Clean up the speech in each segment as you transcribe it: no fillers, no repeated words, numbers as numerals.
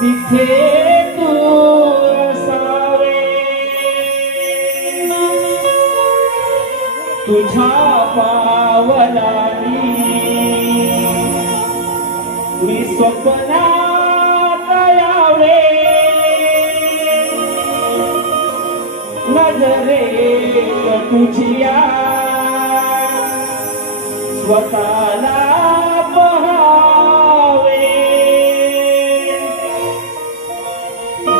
तिथे तू असावे तुझ्या पावलानी मी स्वप्नात यावे नजरेत तुझिया स्वतःला पहावे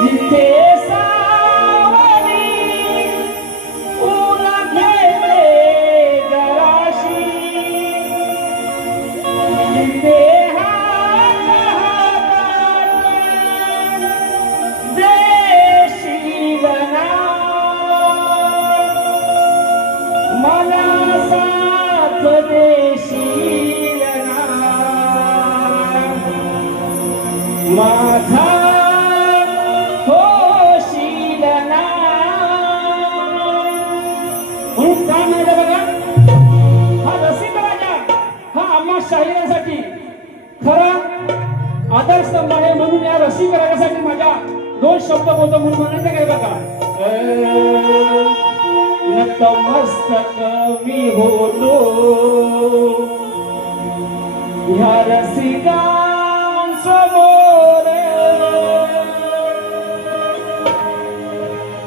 जिथे सावली ऊन घेते जराशी जिथे देशील ना मला साथ देशील ना माझा होशील ना म्हणून काय म्हणलं बघा हा रसिक राजा हा आम्हा शाहिरासाठी खरा आधारस्तंभ आहे म्हणून या रसिक राजासाठी माझ्या दोन शब्द बोलतो म्हणून म्हणायचं काय बघा नतमस्तक मी होतो ह्या रसिकांसमोर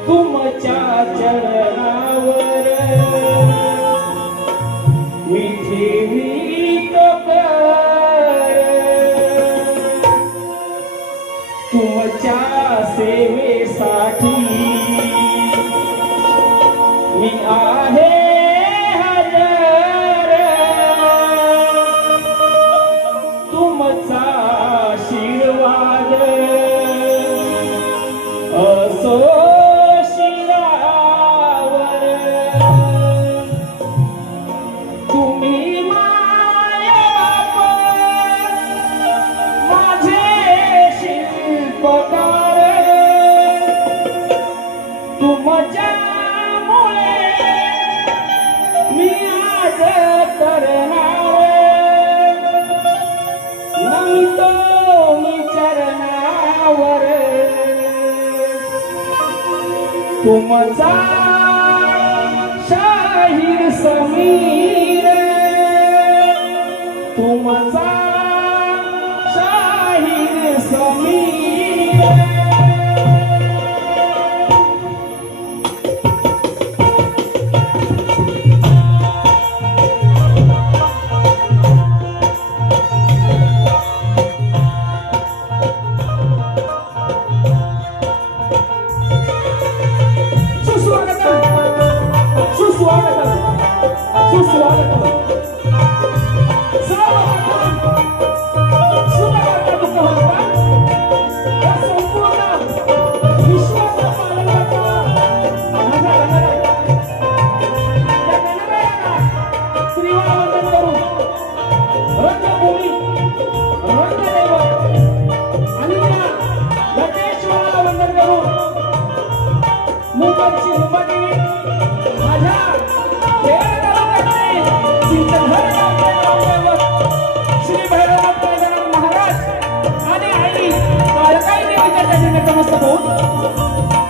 तुमच्या चरणावर मी ठेवीत प्यार तुमच्या सेवेसाठी मी आहे हजर तुमचा आशीर्वाद असो शिरावर तुम्ही मायबाप माझे शिल्पकार तुमच्या मी आज तरणावर नमतो मी चरणावर तुमचा शाहीर समीर तुमचा शाहीर समीर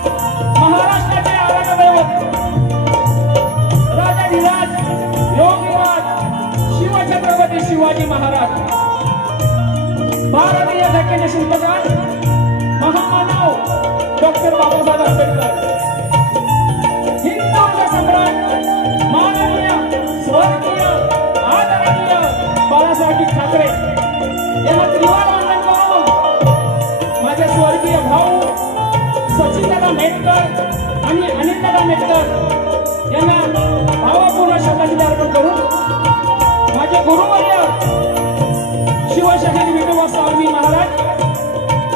महाराष्ट्राचे आराधदैवत राजाधिराज योगीराज शिवछत्रपती शिवाजी महाराज भारतीय घटनेचे शिल्पकार महामानव डॉक्टर बाबासाहेब आंबेडकर हिंदूचे सम्राट माननीय स्वर्गीय आदरणीय बाळासाहेब ठाकरे यांना त्रिवार वंदन करून माझे स्वर्गीय भाऊ सचिनदादा मेटकर आणि अनिलदादा मेटकर यांना भावपूर्ण श्रद्धांजली अर्पण करून माझे गुरुवर्य शिवशहीद विठोबा स्वामी महाराज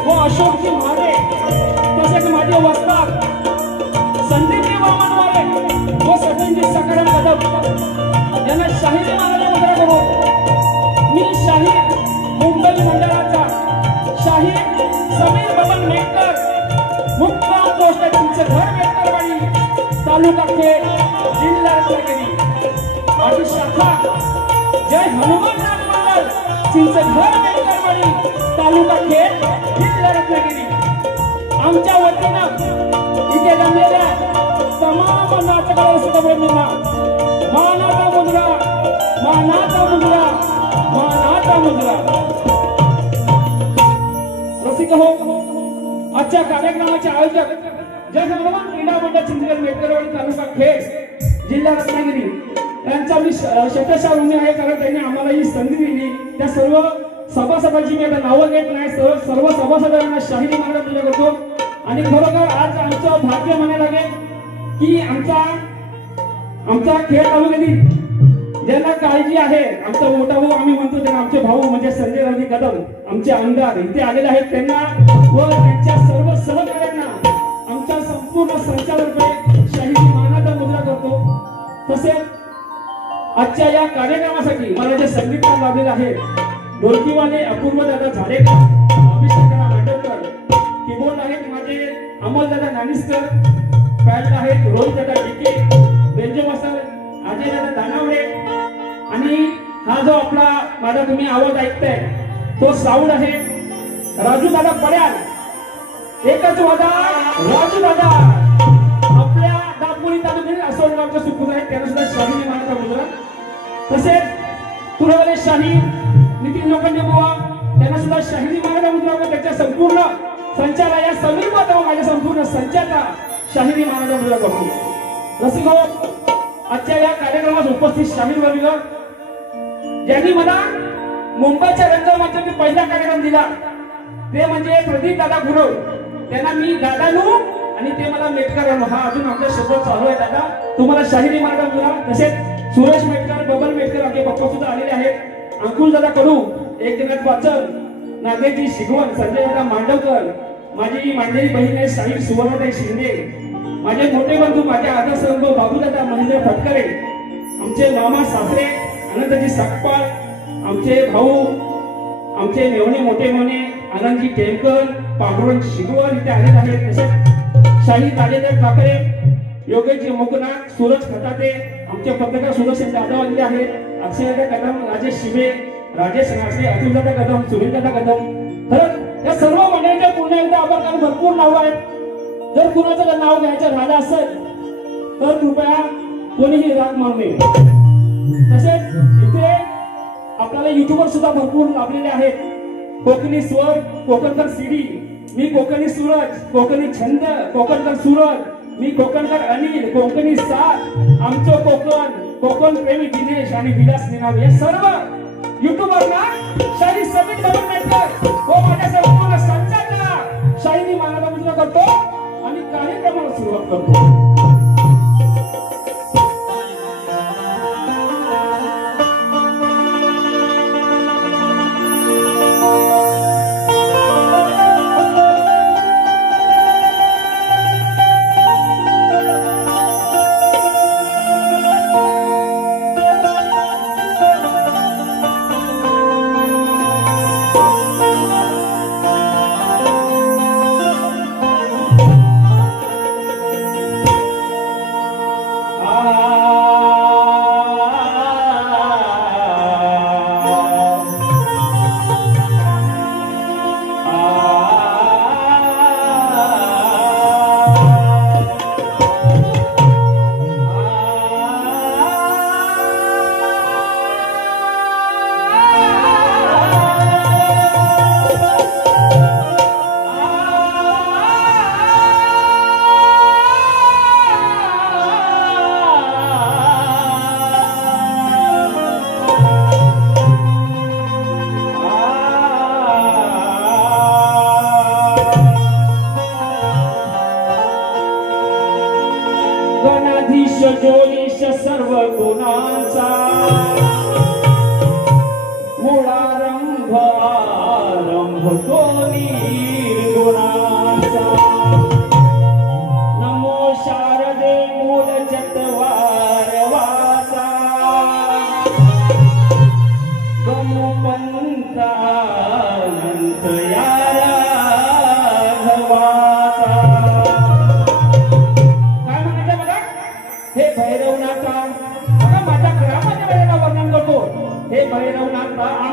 व अशोकजी महारे तसेच माझे वस्ताद संदीपजी वामनवारे व सचिनजी सकाराम कदम यांना शाहिरी मानाने मुद्रा करून मी शाहीर मुंबई मंडळाचा शाहीर समीर बबन मेटकर मुक्काम पोस्ट तुमचे घर मेटकरवाडी तालुका खेड जिल्हा रत्नागिरी माझी शाखा जय हनुमान नाथ मंडळ तुमचे घर मेटकर कारेवाडी तालुका खेड जिल्हा रत्नागिरी आमच्या वतीनं इथे जमलेल्या तमाम नाटकाला सुद्धा मानाचा मुलगा मानाचा मुलगा मानाचा मुलगा रसिक हो आजच्या कार्यक्रमाचे आयोजक जगभगवान क्रीडा मंडळ चिंचगड मेटकरवाडी तालुका खेड जिल्हा रत्नागिरी यांचा मी शतशः ऋणी आहे कारण त्यांनी आम्हाला ही संधी दिली त्या सर्व सभासदांची मी आता नावं घेत नाही सर्व सभासदांना शाहिरी मानला पूजा करतो आणि खरोखर आज आमचं भाग्य म्हणायला लागेल की आमचा खेड तालुक्यातील ज्यांना काळजी आहे आमचा मोठा भाऊ आम्ही म्हणतो त्यांना आमचे भाऊ म्हणजे संजय रावजी कदम आमचे आमदार इथे आलेले आहेत त्यांना व त्यांच्या सर्व सहकार्यांना आमच्या संपूर्ण संचालकांकडे शाहिरी मानाचा मुद्रा करतो तसेच आजच्या या कार्यक्रमासाठी मला जे संगीतकार लाभलेले आहेत ढोलकीवाले अपूर्व दादा झाडेकर अभिषेक दादा मांडवकर कीबोर्ड आहेत माझे अमोल दादा नानिस्कर पॅड आहेत रोहित दादा डिके बेंजो मास्टर अजय दादा दानावडे आणि हा जो आपला माझा तुम्ही आवाज ऐकताय तो साऊंड आहे राजू दादा पड्याल एकच वादा राजू दादा आपल्या दापोली तालुक्यातील असोडगावच्या सुपुत्र आहेत त्यांना सुद्धा शाहिरी मानाचा मुद्रा तसेच पुरवले शाही नितीन लोखंडे बुवा त्यांना सुद्धा शाहिरी मानाचा मुद्रा व त्याच्या संपूर्ण संचाला या समीर व माझ्या संपूर्ण संचाला शाहिरी मानाचा मुद्रा करतो रसिको आजच्या या कार्यक्रमात उपस्थित शाहीर वर्ग ज्यांनी मला मुंबईच्या रंगमंचावरती पहिला कार्यक्रम दिला ते म्हणजे प्रदीप दादा गुरव त्यांना मी दादानू आणि ते मला मेटकर हा अजून आमचा शब्द चालू आहे दादा तुम्हाला शाहिरी मानाचा मुद्रा तसेच सुरेश मेटकर बबल मेटकर आमचे पप्पा सुद्धा आलेले आहेत अंकुश दादा कडू एकनाथ वाचन नागेशजी शिगवण संजय दादा मांडवकर माझी मांडलेली बहीण आहे शाहीर सुवर्णताई शिंदे माझे मोठे बंधू माझे आदर्श बाबूदादा महेंद्र फटकरे आमचे मामा सासरे अनंतजी सकपाळ आमचे भाऊ आमचे मेवणे मोठे मेवणे आनंदजी टेमकर पांडुरंग शिगवण इथे आलेले आहेत तसेच शाहीर राजेंद्र ठाकरे योगेशजी मुकनाथ सूरज खताते आमचे पत्रकार सुदर्शन जाधव आलेले आहेत अक्षयदादा कदम राजेश शिवे राजेश नासे अतुलदादा कदम सुनीलदादा कदम खरंच या सर्व मंडळींच्या पुन्हा एकदा आभार कारण भरपूर नाव आहेत जर कुणाचं जर नाव घ्यायचं झालं असेल तर कृपया कोणीही राग मानू नये तसेच इथे आपल्याला युट्यूबर सुद्धा भरपूर लाभलेले आहेत कोकणी स्वर कोकणकर सीडी मी कोकणी सूरज कोकणी छंद कोकणकर सूरज मी कोकणकर अनिल कोकणी साथ आमचं कोकण प्रेमी दिनेश आणि विलास निनावे या सर्व युट्यूबरना शाहिरी समीर गव्हर्नमेंटर व माझ्या संपूर्ण संचालकांना शाहिरी मानाचा मुद्रा करतो आणि कार्यक्रमाला सुरुवात करतो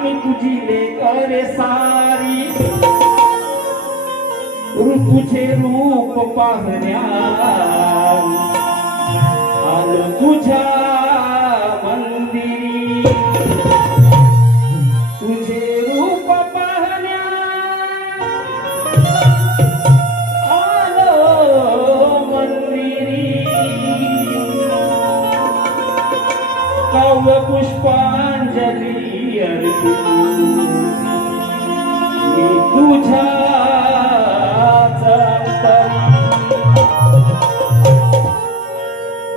मी तुझी लेकर सारी तुझे रूप पाहण्या आलो तुझ्या मंदिरी तुझे रूप पाहण्या आलो मंदिरी काव्य पुष्पांजली अर्पण मी तुझ्या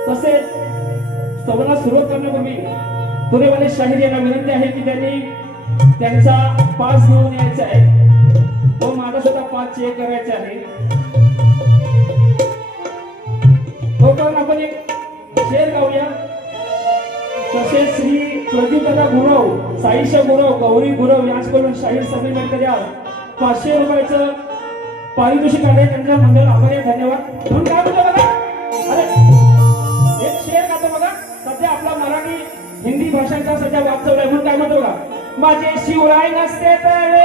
तसेच स्तवनाला सुरुवात करण्यापूर्वी पुणेवाले शाहीर यांना विनंती आहे की त्यांनी त्यांचा पास घेऊन यायचा आहे व माझा सुद्धा पास चेक करायचा आहे तो कारण आपण एक शेर गाऊया तसेच श्री प्रदीप दादा गुरव साईशा गुरव गौरी गुरव यांच्याकडून शाहीर संमेलन या 500 रुपयाचं पारितोषिक आहे त्यांच्या मंडळ आभारी धन्यवाद म्हणून काय म्हणतो बघा अरे एक शेर गातो बघा सध्या आपला मराठी हिंदी भाषांचा सध्या वाद चालू आहे म्हणून काय म्हणतो बघा माझे शिवराय नसते तर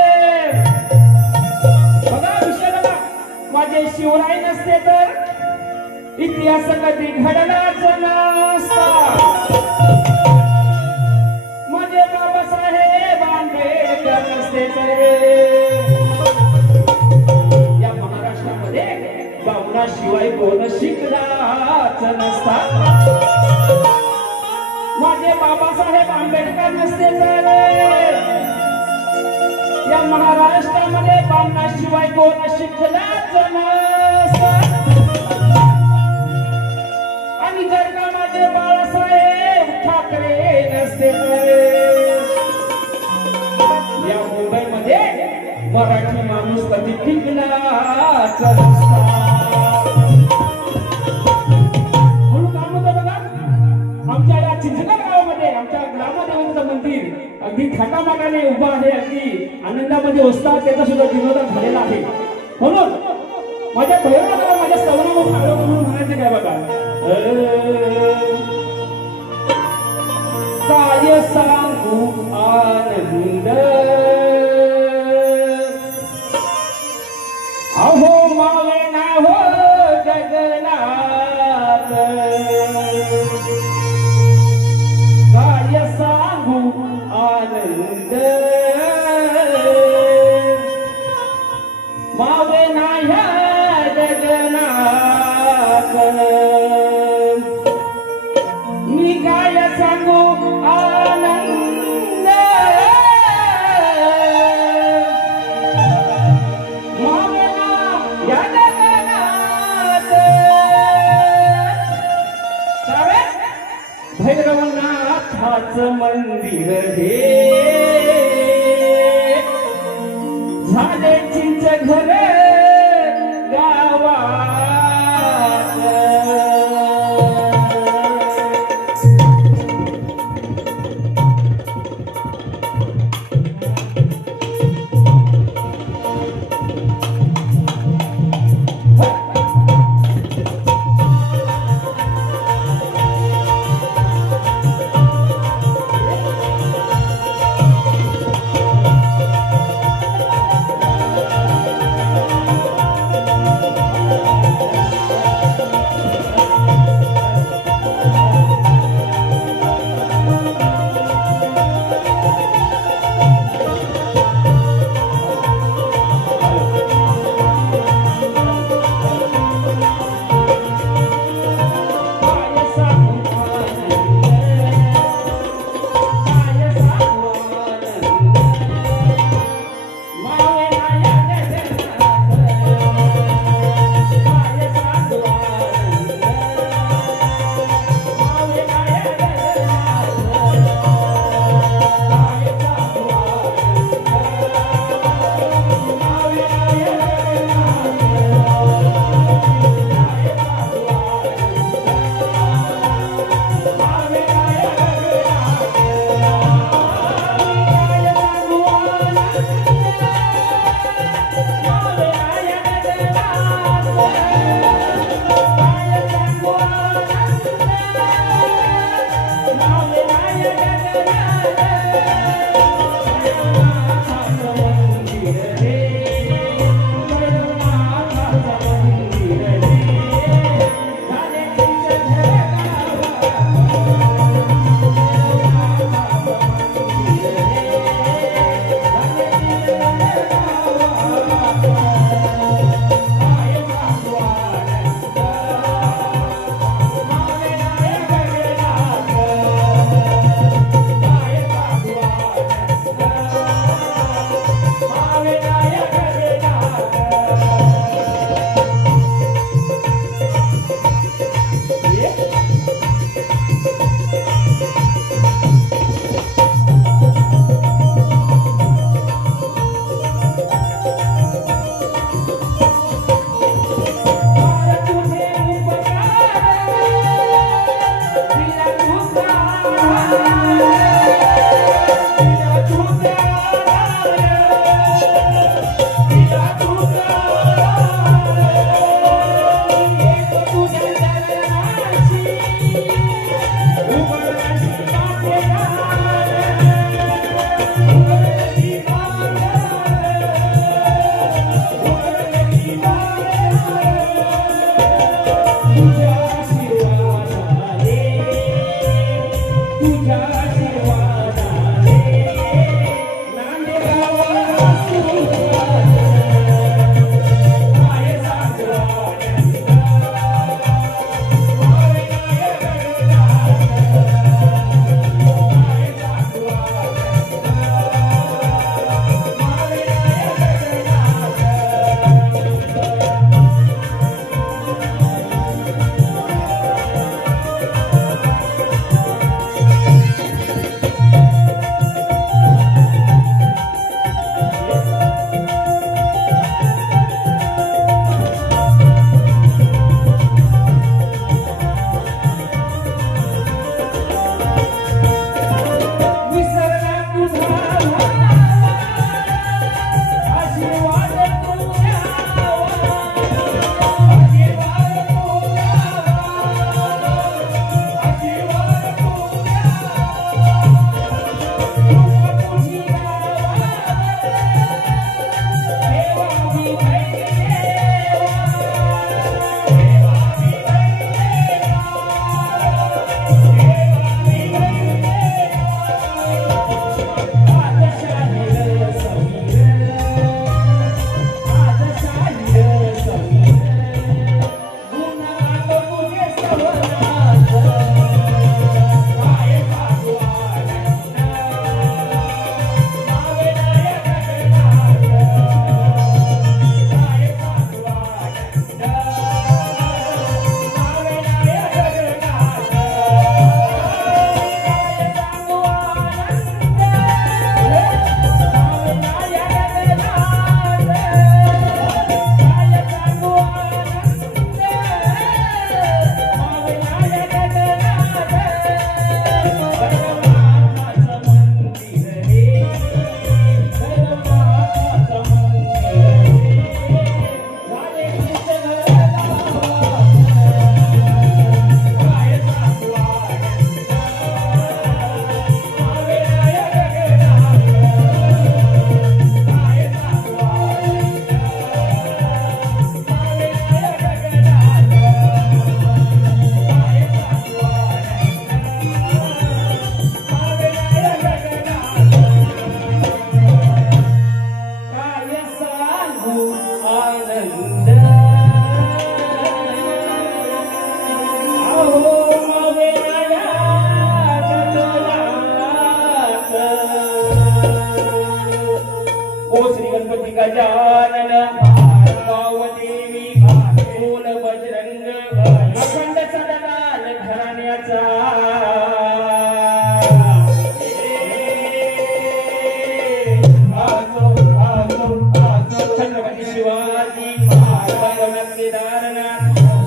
बघा विषय बघा माझे शिवराय नसते तर इतिहास कधी घडलाच नसता माझे बाबासाहेब आंबेडकर नसते तर या महाराष्ट्रामध्ये बावनाशिवाय कोण शिकलाच नसता माझे बाबासाहेब आंबेडकर नसते तर या महाराष्ट्रामध्ये बावनाशिवाय कोण शिकलाच नसता आणि जर का माझे बाळासाहेब ठाकरे नसते तर या मुंबईमध्ये मराठी माणूस कधी टिकलाच नसता म्हणून काय म्हणतो बघा आमच्या या चिंचगड गावामध्ये आमच्या ग्रामदेवतेचं मंदिर अगदी थाटामाटाने उभं आहे अगदी आनंदामध्ये असतात त्याचा सुद्धा जीर्णोद्धार झालेला आहे म्हणून माझ्या भैरवाला माझ्या स्तवनामधून आलो म्हणून म्हणायचं काय बघा काय सांगू आनंद अहो मावे ना हो जगन्नाथ काय सांगू आनंद मावे ना ह्या जगन्नाथ मी काय सांगू आनंद मावेना या जगन्नाथ भैरवनाथाचं मंदिर हे झाले चिंच घर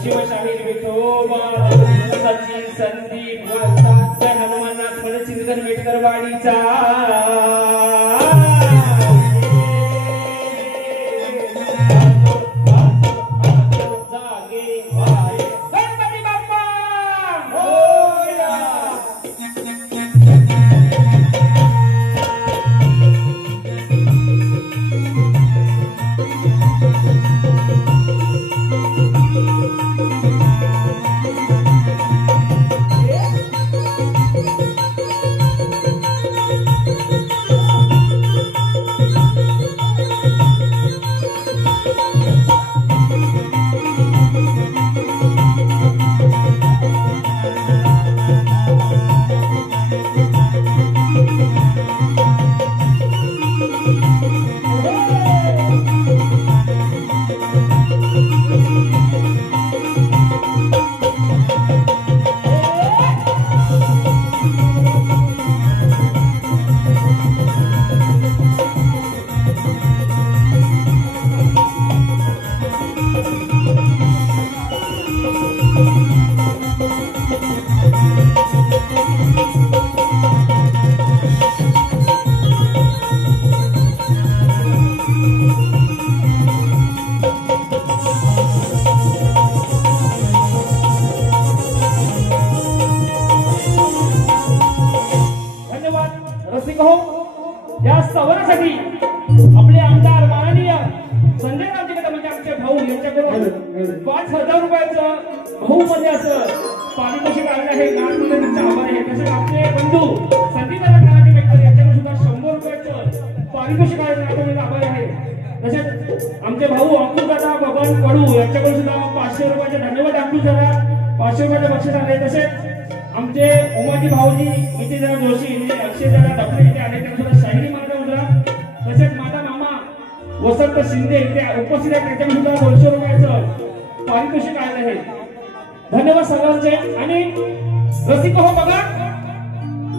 शिवशाहीर विठोबा सचिन संदीप हनुमाननाथ फळ चिंतन मेटकर वाडीचा या सवरासाठी आपले आमदार माननीय संजय रावते म्हणजे आमचे भाऊ यांच्याकडून 5,000 रुपयाचं बहुमूल्य असं पारितोषिक आलेलं आहे. नागपूरचे त्यांचे आभार आहे. तसेच आपले बंधू संदीप मेटकर यांच्याकडून सुद्धा 100 रुपयाचं पारितोषिक आलेलं आभार आहे. तसेच आमचे भाऊ अब्दुल दादा बबन कडू यांच्याकडून सुद्धा 500 रुपयाचे धन्यवाद. अब्दुल दादा 500 रुपयाचे बक्षीस आले. तसेच आमचे उमाजी भाऊजी विजय दादा जोशी अक्षय दादा डॉक्टर इथे आले त्यांना शाहिरी मार्ग होता. तसेच माझा मामा वसंत शिंदे इथे उपस्थित आहे त्यांच्याकडून सुद्धा 200 रुपयाचं पारितोषिक आलेलं आहे. धन्यवाद सगळ्यांचे. आणि रसिक हो बघा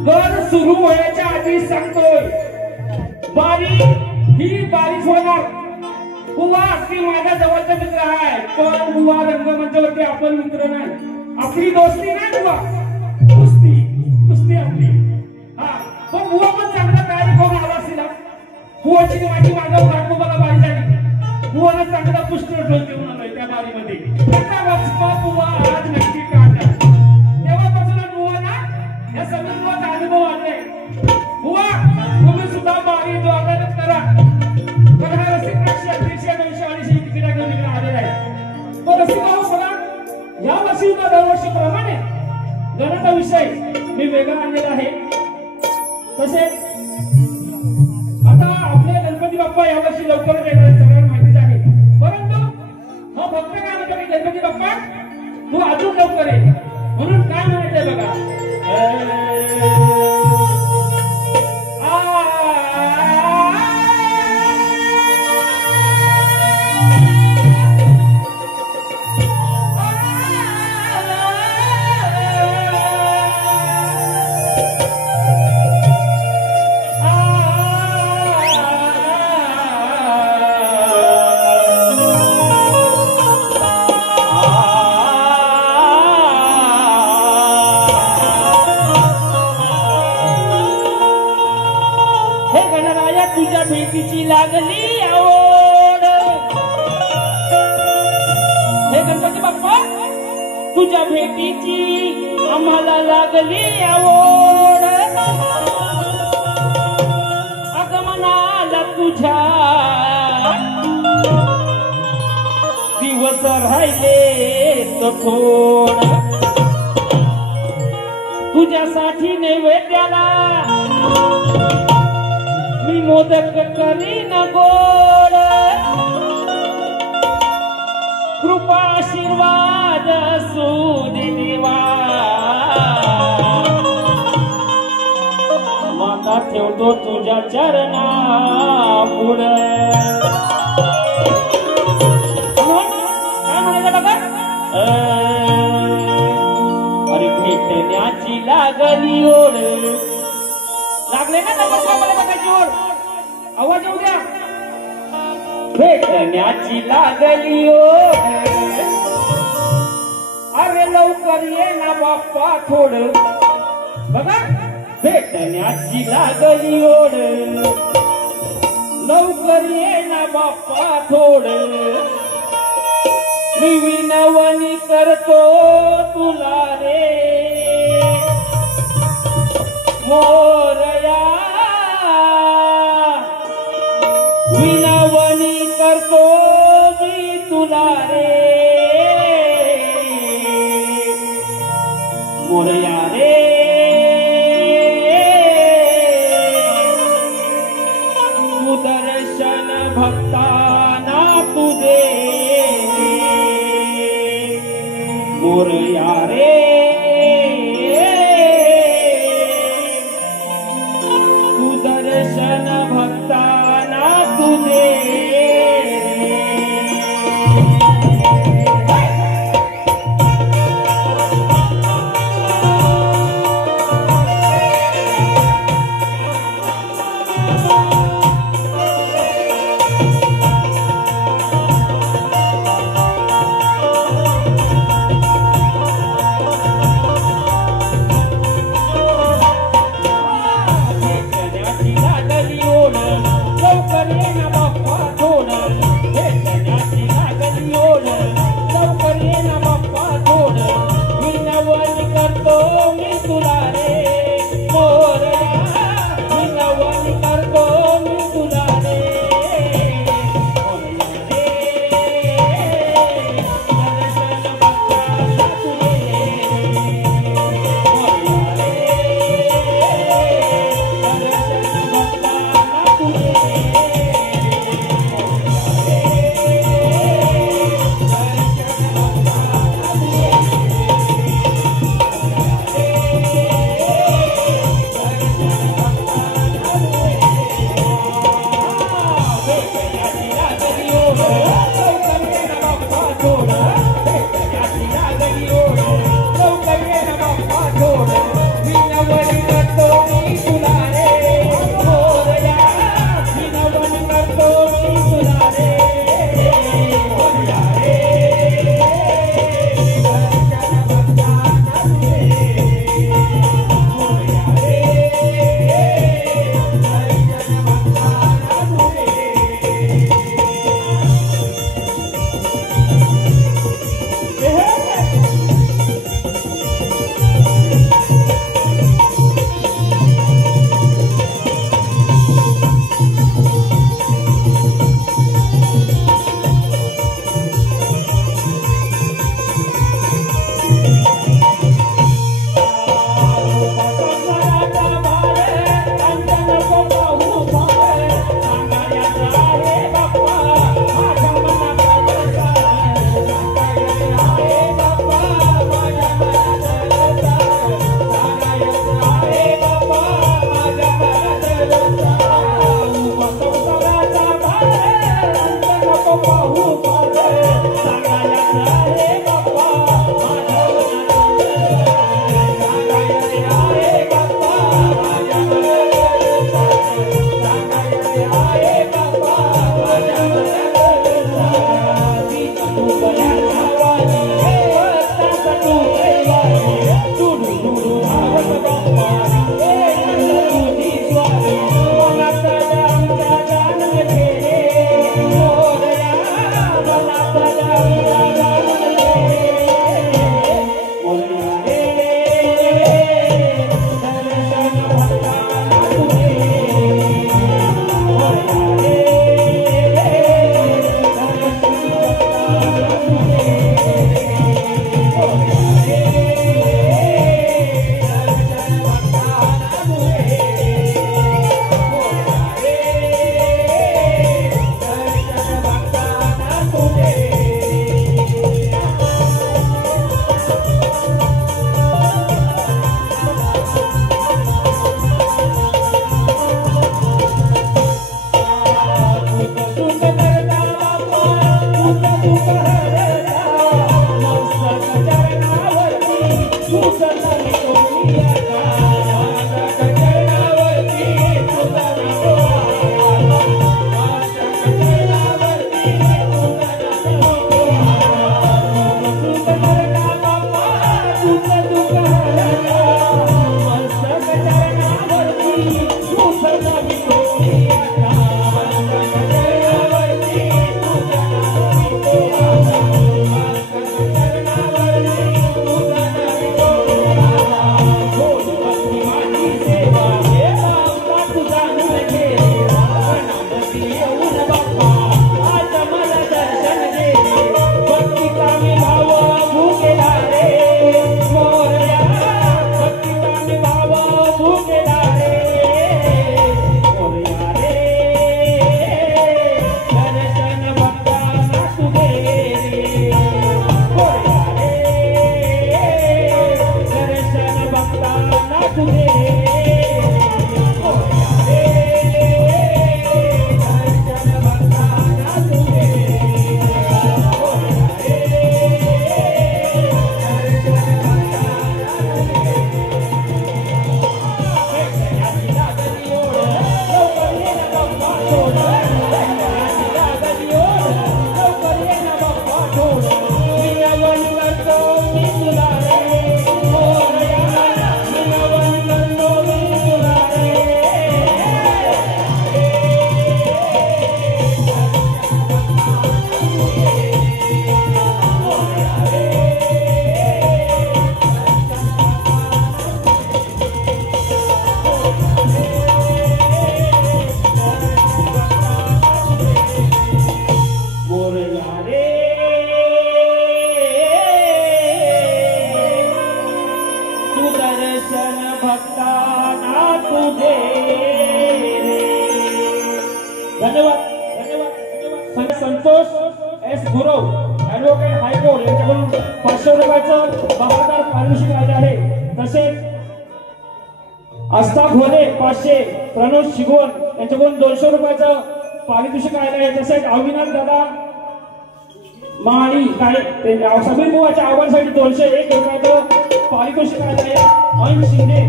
गण सुरू व्हायच्या आधी सांगतोय बारी ही बारीच होणार. बुवा अगदी माझ्या जवळचा मित्र आहे पण बुवा रंगमंचावरती आपण मित्र नाही. आपली दोस्ती नाही बुवा कुस्ती आपली. हा पण बुवा पण चांगला तयारी करून आला असेल. बुवाची माझी मागावर घाटकोबाला बारी झाली. बुवाला चांगला पुष्ट ढोल घेऊन आलोय त्या बारीमध्ये. त्याचा वचपा बुवा आज नक्की काढला. तेव्हापासून बुवा ना या सगळ्यांचा अनुभव आलाय. बुवा तुम्ही सुद्धा बारी द्वाराच करा. बघा रसिक 100, 150, 200 तिकीट घेऊन इकडे आलेला आहे. तो रसिक भाऊ बघा या वर्षी दरवर्षीप्रमाणे गणाचा विषय मी वेगळा आणलेला आहे. तसेच आता आपले गणपती बाप्पा यावर्षी लवकरच येणार सगळ्यांना माहितीच आहे. परंतु हा भक्त काय म्हणतो की गणपती बाप्पा तू अजून लवकर ये. म्हणून काय म्हणायचंय बघा तुझ्या भेटीची लागली आवड. हे गणपती बाप्पा तुझ्या भेटीची आम्हाला लागली आवड. आगमनाला तुझ्या दिवस राहिले थोड. तुझ्यासाठी नैवेद्याला मी मोदक करीन गोड. कृपा आशीर्वाद असू दे देवा. माता ठेवतो तुझ्या चरणा पुढे. काय म्हणायचं बघा अरे भेटण्याची लागली ओढ. लागले ना नंबर बघायची ओढ. आवाज येऊ द्या. भेटण्याची लागली ओढ अरे लवकर ये ना बाप्पा थोड बघा भेटण्याची लागली ओढ लवकर ये ना बाप्पा थोड मी विनवणी करतो तुला रे मोरया विनवणी करतो मी तुला रे मोरया रे तू दर्शन भक्तांना तुझे मोरया रे तू दर्शन भक्तांना तुझे ॲडव्होकेट हायकोर्ट यांच्याकडून 500 रुपयाचं बहारदार पारितोषिक आले आहे. तसेच आस्था घोले 500, प्रणोद शिगवण यांच्याकडून 200 रुपयाचं पारितोषिक आले आहे. तसेच अविनाश दादा माळी काय समीर बुवाच्या आव्हानासाठी 201 रुपयाचं पारितोषिक आले आहे. अनिल शिंदे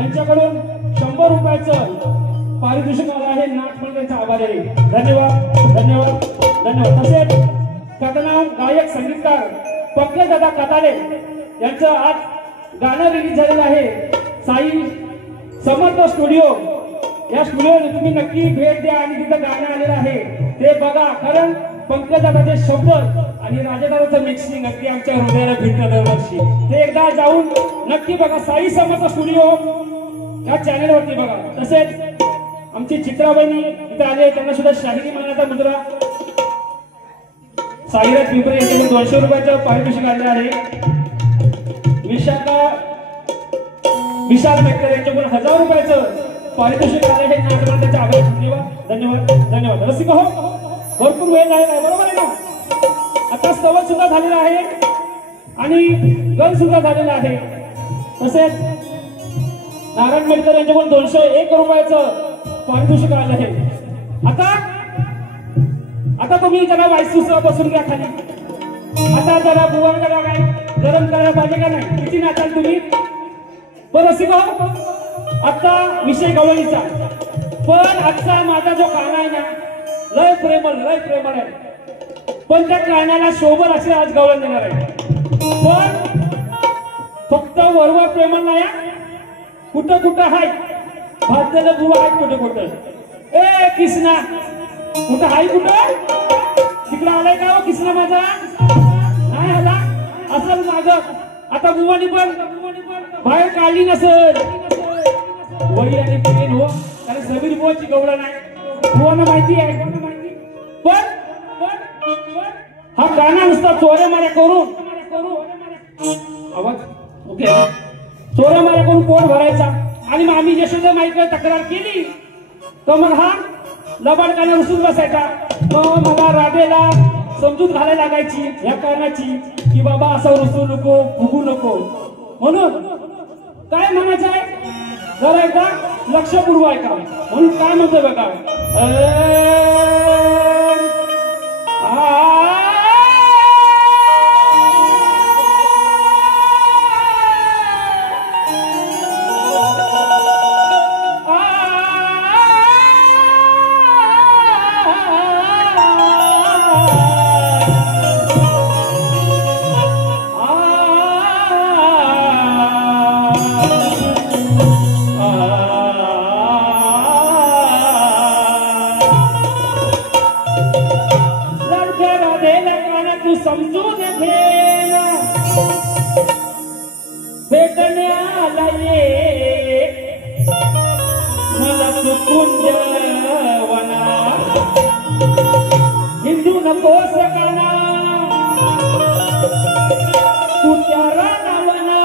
यांच्याकडून 100 रुपयाचं पारितोषिक आलं आहे. नाटमंडळ त्यांचा आभार आहे. धन्यवाद धन्यवाद धन्यवाद. तसेच कथना गायक संगीतकार पंकज दादा कतारे यांचं आज गाणं रिलीज झालेलं आहे. साई समर्थ स्टुडिओ या स्टुडिओला तुम्ही नक्की भेट द्या आणि तिथं गाणं आलेलं आहे ते बघा. कारण पंकज दादाचे शब्द आणि राजादादाचं मिक्सिंग अगदी आमच्या हृदयाला भिडतं दरवर्षी. ते एकदा जाऊन नक्की बघा. साई समर्थ स्टुडिओ या चॅनेलवरती बघा. तसेच आमची चित्राबाईनी इथे आले त्यांना सुद्धा शाहिरी मानाचा मुद्रा साईराज पिंपरे यांच्याकडून 200 रुपयाचं पारितोषिक आले आहे. विशाल मेहकर यांच्याकडून 1000 रुपयाचं पारितोषिक आले आहे. नाटकांचा आभार. धन्यवाद धन्यवाद धन्यवाद. रसिक हो भरपूर वेळ झालेला आहे बरोबर आहे ना. आता स्तवन सुद्धा झालेला आहे आणि गल सुद्धा झालेला आहे. तसेच नारायण मेडकर यांच्याकडून 201 रुपयाचं पारितोषिक आलं आहे. आता तुम्ही जरा वाईसूसह बसून घ्या खाली. आता जरा बुवांकडे काय गरम करायला पाहिजे का नाही. किती नाचाल तुम्ही बरं शिका. आता विषय गवळीचा पण आजचा माझा जो गाणं आहे ना लय प्रेमळ आहे. पण त्या गाण्याला शोभर असे आज गवळण देणार आहे. पण फक्त वरवर प्रेमळ नाही कुठं कुठं आहे भाजलेलं बुवा आहे कुठं कुठं. ए किसना कुठं आहे कुठं तिकडं आलाय का हो किसना माझा नाही आला असं माग. आता बुवानी पण बाहेर काढली नसेल वही आणि पेन हो. कारण समीर बुवाची गवळण नाही बुवांना माहिती आहे. पण हा गाणं नुसता चोऱ्या माऱ्या करून आवाज ओके चोऱ्या माऱ्या करून पोट भरायचा आणि मग आम्ही यशोदा माईकडे तक्रार केली तर मग हा लबाड गाणं रुसून बसायचा. मग मला राधेला समजूत घालायला लागायची या कारणाची की बाबा असं रुसू नको फुगू नको. म्हणून काय म्हणायचं आहे जरा एकदा लक्षपूर्व ऐका. म्हणून काय म्हणतोय बघा. समजून घे भेटण्याला ये मला तू कुंज वना हिंदू नकोस गाना तू त्या रानावना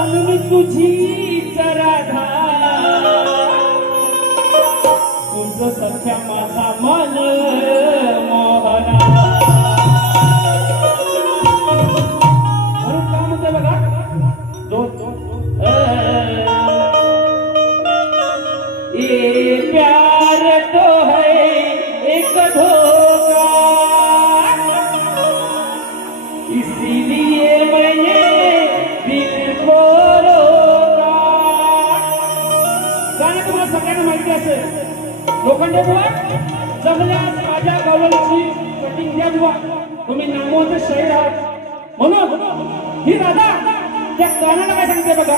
आणि मी तुझीच राधा तुझं सख्या माझा मन मोहना. म्हणून काय म्हणते बघा ये प्यार तो है एक धोखा इसीलिए मैंने दिल को रोका. गाणं तुम्हाला सगळ्यांना माहिती असेल. लोखंडे बुवा जमल्यास माझ्या गवळणीची कटिंग द्या बुवा तुम्ही नामवंत शाहीर आहात. म्हणून ही राधा त्या गाण्याला काय सांगते बघा.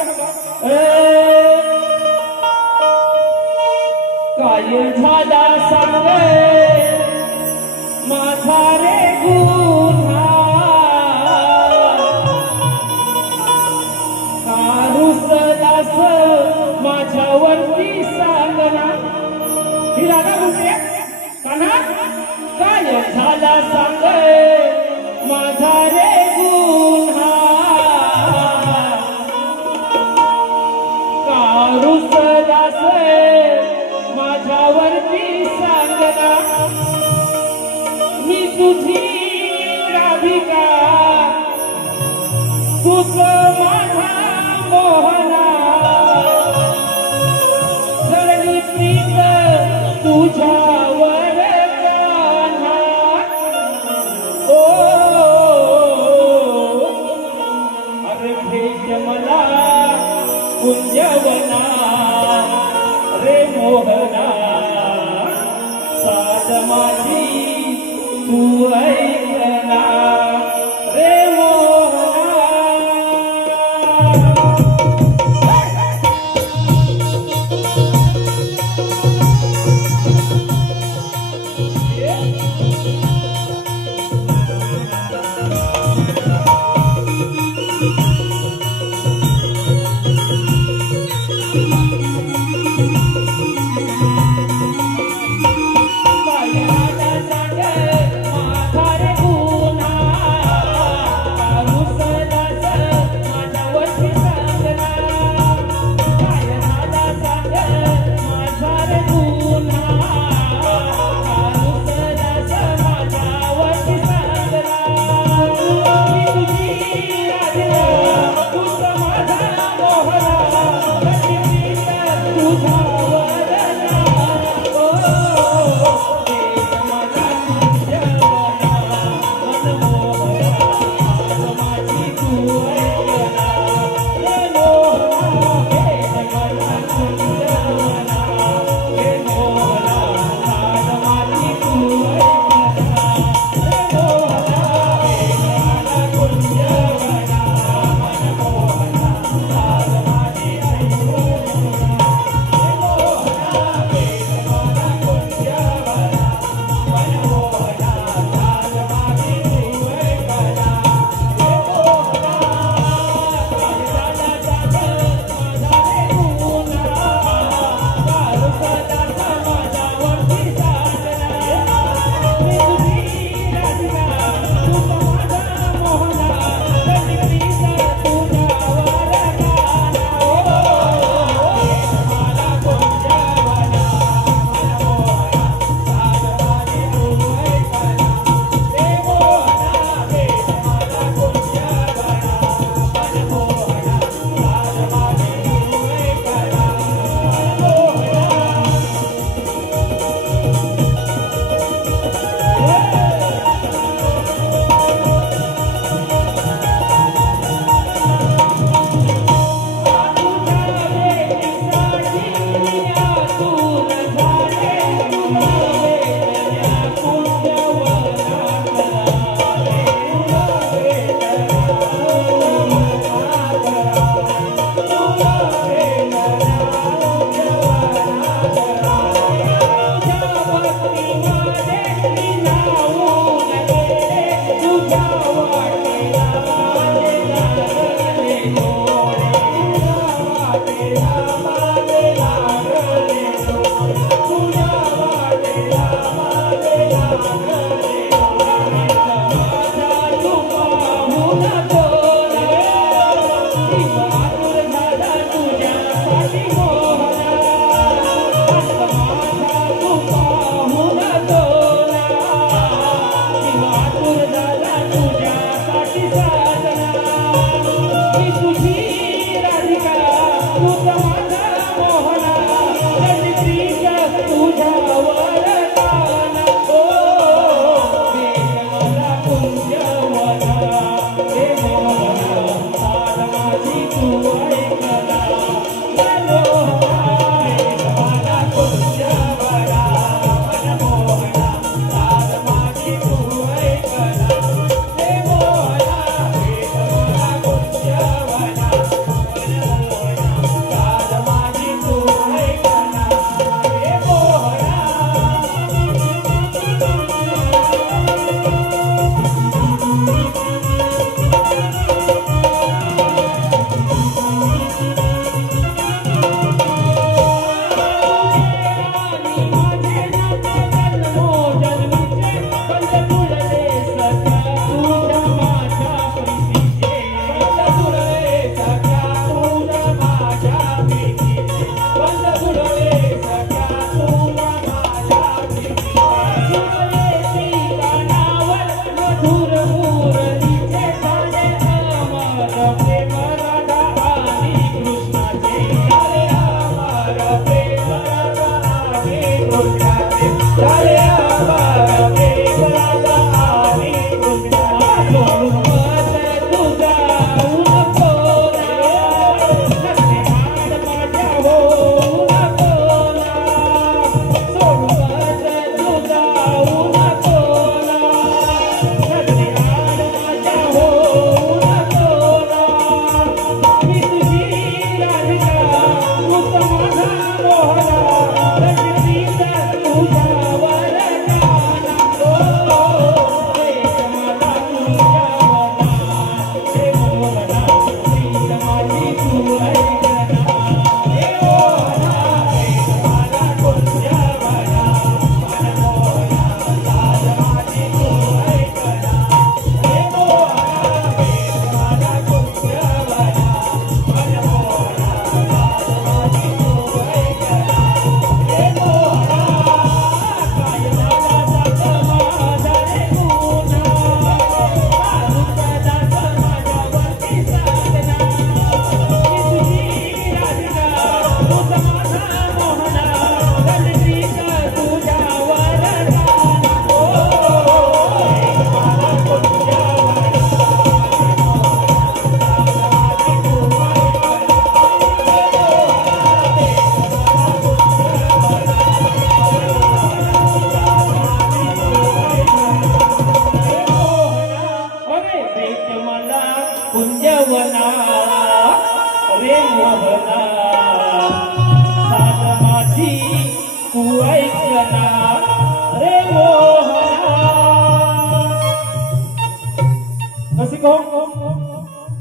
काय झाला सांग माझा रे गुन्हा का रुसलास माझ्यावरती सांगना. ही राधा म्हणते कान्हा काय झाला सांग माझा रे गुन्हा का रुसलास माझ्यावरती सांगना. मी तुझी राधिका तूच माझा मोहना झळली प्रीत तुझ्यावर कान्हा ओ अरे भेट मला कुंजवना रे मोहना साध माझी तू ऐकना रे मोहना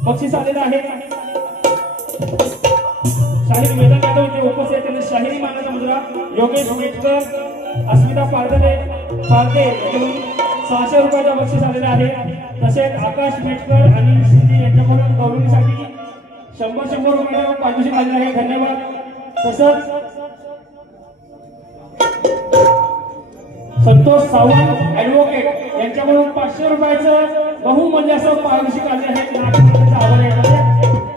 बक्षीस आलेलं आहे शाहीर मैदान यादव इथे उपस्थित आहेत. शाहिरी मानाचा मुद्रा योगेश मेटकर, अस्मिता पारदे यांच्याकडून 600 रुपयाचा बक्षीस आलेला आहे. तसेच आकाश मेटकर आणि शिंदे यांच्याकडून गौरवणीसाठी 100 रुपयाचा पारितोषिक आलेला आहे. धन्यवाद. तसंच संतोष सावंत ऍडव्होकेट यांच्याकडून 500 रुपयाचं बहुमूल्य असं पारितोषिक आले आहे. नाटकाचा आभार आहे.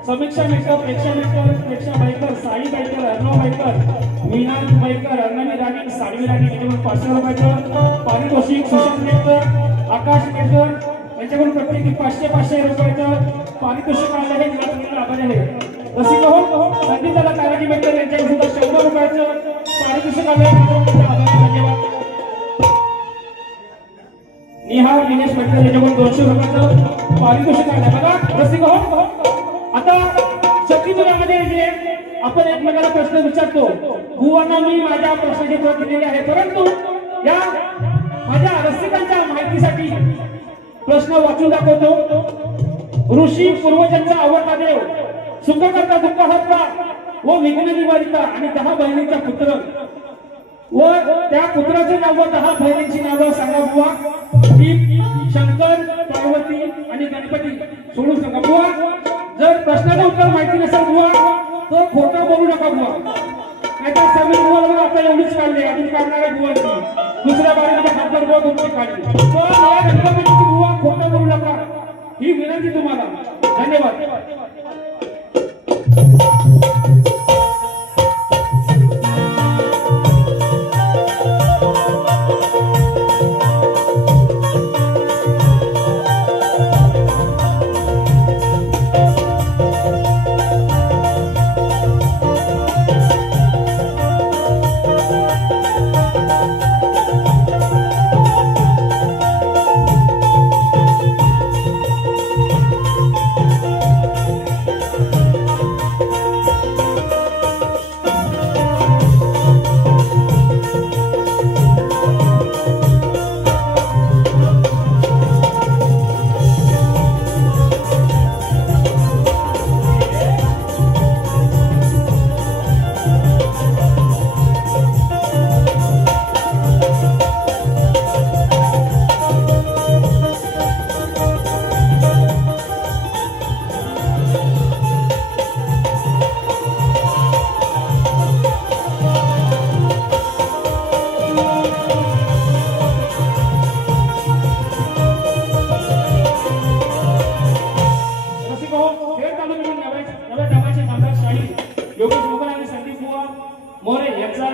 समीक्षा मेटकर, प्रेक्षा बाईकर, साई बाईकर, अर्णव बाईकर, मीना बाईकर, अर्णवी राणी, साडवी राणी यांच्याकडून 500 रुपयाचं पारितोषिक. सुशांत मेटकर, आकाश मेटकर यांच्याकडून प्रत्येकी 500 रुपयाचं पारितोषिक आले आहे. नाटकाचा आभार आहे. रसिक हो संगीताला ताराजी मेटकर यांच्याकडून सुद्धा 100 रुपयाचं पारितोषिक आले आहे. धन्यवाद. निहार दिनेश मेटकर यांच्याकडून 200 रुपयाचं पारितोषिक आले. बघा रसिक हो आता शक्तीपुरामध्ये जे आपण एकमेकाला प्रश्न विचारतो, बुवांना मी माझ्या प्रश्नाची उत्तर दिलेली आहे, परंतु या माझ्या रसिकांच्या माहितीसाठी प्रश्न वाचून दाखवतो. ऋषी पूर्वजांचा आवडता देव, सुख करता दुःख हरता व विघ्न निवारिता आणि 10 बहिणींचा पुत्र व त्या पुत्राचे नाव 10 बहिणींची नावं सांगा बुवा. शंकर, पार्वती आणि गणपती सोडून सांगा बुवा. जर प्रश्नाचं उत्तर माहिती नसेल बुवा तर खोटं बोलू नका बुवा. नाहीतर समीर बुवा आता एवढीच काढली, अजून काढणार आहे बुवाची दुसऱ्या बारीमध्ये हातभर बुवा तुमची काढली. तर गणपतीची बुवा खोटं बोलू नका ही विनंती तुम्हाला. धन्यवाद.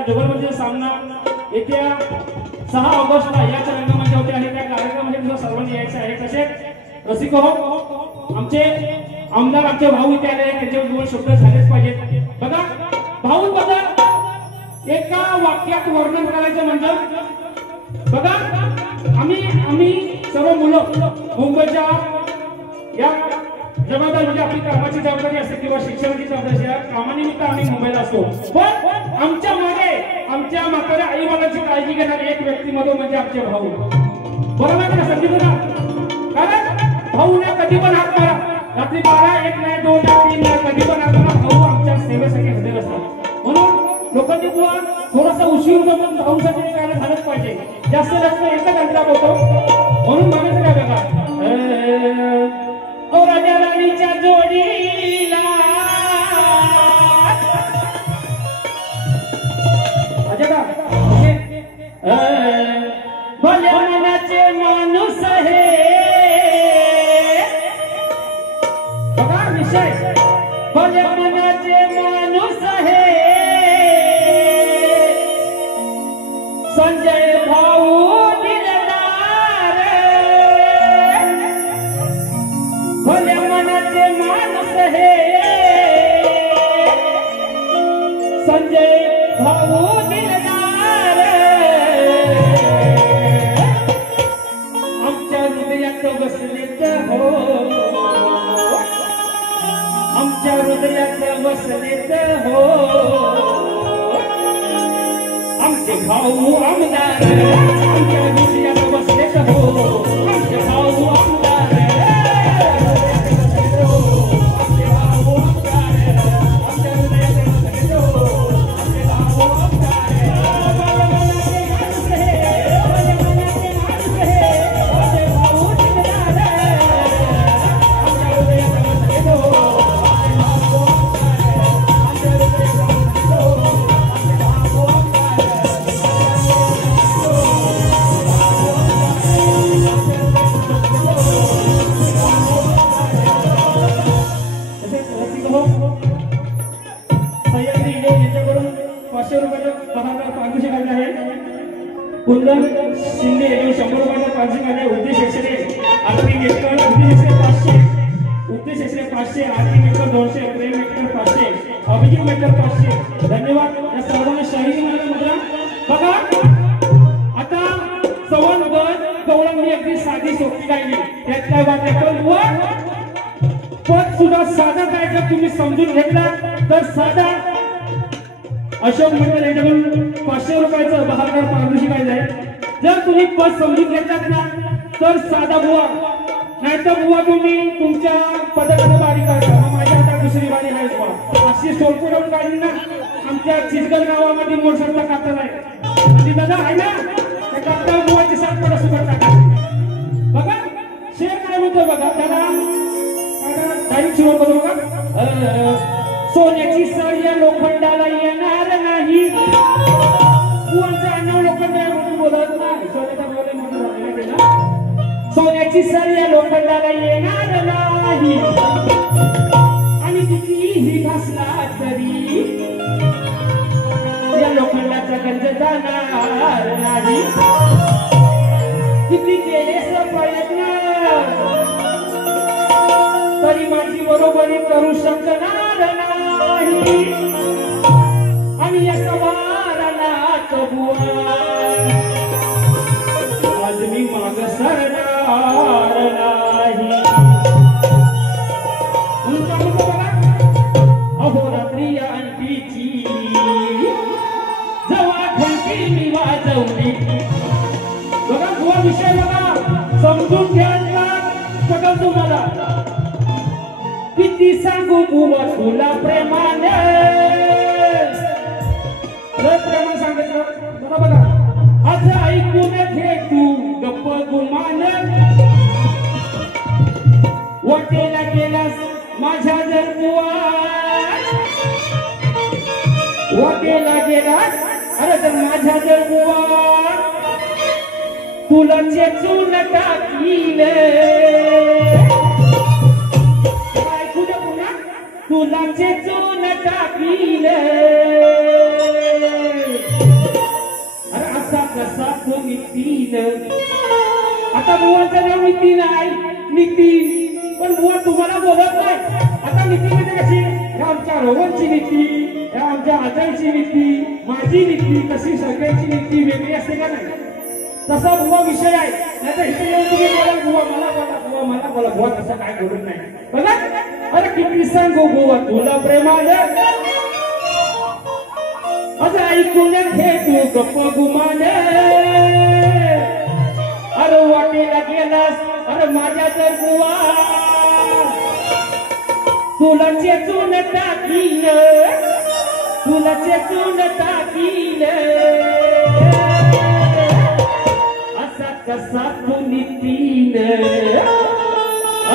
जुगलबंदीचा सामना येत्या 6 ऑगस्टला याच रंगमंचावरती आहे. त्या कार्यक्रमामध्ये सर्वांनी यायचं आहे. तसेच रसिक हो आमचे आमदार आमचे भाऊ इथे आले, त्यांच्यावर 2 शब्द झालेच पाहिजेत. बघा भाऊंबद्दल एका वाक्यात वर्णन करायचं म्हणजे बघा आम्ही सर्व मुलं मुंबईच्या या जबाबदारी म्हणजे आपली कामाची जबाबदारी असते किंवा शिक्षणाची जबाबदारी असते, कामानिमित्त आम्ही मुंबईला असतो. पण आमच्या मागे आमच्या म्हाताऱ्या आई बाबांची काळजी घेणारी एक व्यक्तिमत्व म्हणजे आमचे भाऊ. बरोबर आहे ना संदीप ना? कारण भाऊ ने कधी पण हात मारा, रात्री 12, 1 नाही 2 नाही 3 नाही कधी पण हात मारा, भाऊ आमच्या सेवेसाठी हजर असतात. म्हणून लोकांनी बुवा थोडासा उशीर जमून भाऊसाठी काय झालंच पाहिजे. जास्त एकच अंतरात होतो म्हणून मागायचं काय बघा ओ राजा राणीच्या जोडीला भल्या मनाचे माणूस हे बघा विषय भल्या मनाचे माणूस हे संजय भाऊ दिलदार भल्या मनाचे माणूस हे संजय भाऊ दिलदार आमच्या हृदयात बसलेत हो आमच्या हृदयात बसलेत हो आमचे भाऊ आमदार आमच्या हृदयात बसलेत हो आमचे भाऊ आमदार कांजिंगाने उद्देश एक्सरे आरती मेकर उद्देश एक्सरे 500 उद्देश एक्सरे 500 आरती मेकर 200 प्रेम मेकर 500 अभिजित मेकर 500 धन्यवाद या सर्वांना शाही मुद्रा बघा आता सवन गवळणी अगदी साधी सोपी राहिली त्यात काय वाटतं पण पद सुद्धा साधा काय जर तुम्ही समजून घेतला तर साधा अशोक मंडळ यांच्याकडून 500 रुपयाचं बहादर पारितोषिक आहे जर तुम्ही पद समजून घेतलात ना तर साधा बुवा नाहीतर बुवा तुम्ही तुमच्या पदाकडे बारी करता माझ्या आता दुसरी बारी आहे बुवा अशी सोडपून काढली ना आमच्या चिचगड गावामध्ये मोठा कातर आहे ती दादा आहे ना त्या कातर बुवाची 7 पडा सुपर टाका बघा शेर काय म्हणतो बघा त्याला तारीख सुरू करू का सोन्याची सळी लोखंडाला येणार नाही पुढचा नाव लोखंडाला म्हणून बोलत नाही सोन्याचा बोले म्हणून झालेला सोन्याची सळी लोखंडाला येणार नाही आणि कितीही घासला तरी या लोखंडाचा गंज जाणार नाही किती केलेस प्रयत्न तरी माझी बरोबरी करू शकणार नाही आणि या सवाराला बुवा आज मी माग सरणार नाही अहोरात्री आणखीची जवा घंटी मी वाजवली बघा बुवा विषय बघा समजून घ्यायला सगळं तुम्हाला किती सांगू बुवा तुला प्रेमाने प्रेमा सांगितलं बघा बघा आज ऐकून घे तू गप्प गुमान वाटेला गेलास माझ्या जर बुवा वाटेला गेलास अरे जर माझ्या जर बुवा तुला चेचून टाकील तुला चेचून टाकील अरे असा कसा तो नितीन आता बुवाचं नाव नितीन आहे नितीन पण बुवा तुम्हाला बोलत नाही आता नितीन म्हणजे कशी आमच्या रोहनची नीती आमच्या आजाईची नीती माझी नीती कशी सगळ्यांची नीती वेगळी असते का नाही तसा बुवा विषय आहे नाहीतर इथे येऊन तुम्ही बोला बुवा मला बोला बुवा मला बोला बुवा तसं काय बोलत नाही बघा अरे किती सांगू बुवा तुला प्रेमाने आज ऐकून घे तू गप्प गुमाने अरे वाटेला गेलास अरे माझ्या तर बुवा तुला चेचून टाकील तुला चेचून टाकील असा कसा तू नितीन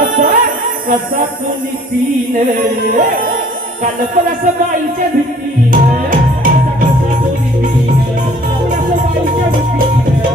असा कसा तू नितीन काल पलास बाईच्या भीतीन असा कसा तू नितीन पलास बाईच्या भीतीन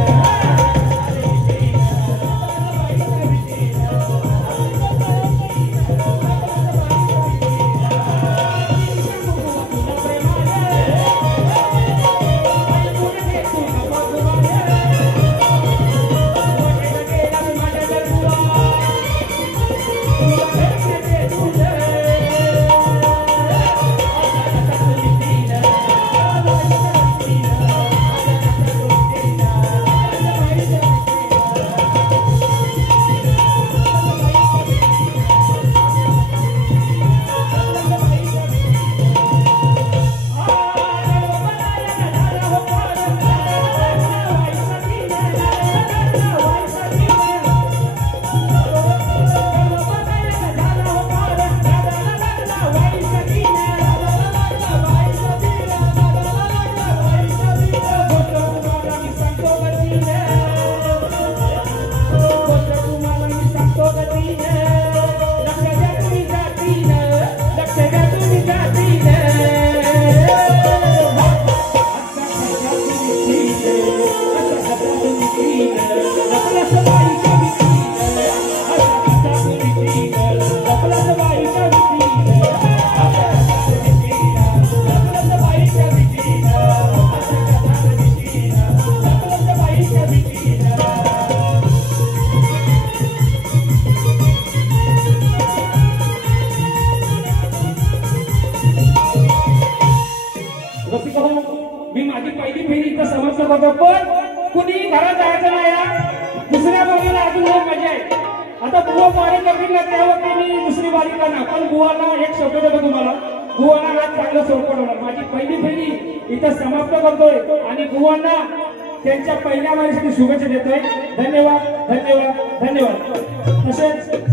करतो, पण कुणी घरात जायचं नाही या दुसऱ्या बारीला अजून खूप मजा आहे. आता बुवा बारी करतील ना त्यावरती मी दुसरी बारी करणार, पण बुवाला एक शब्द देतो तुम्हाला, बुवाला आज चांगलं सोपं होणार. माझी पहिली फेरी इथं समाप्त करतोय आणि बुवांना त्यांच्या पहिल्या बारीसाठी शुभेच्छा देतोय. धन्यवाद धन्यवाद धन्यवाद. तसेच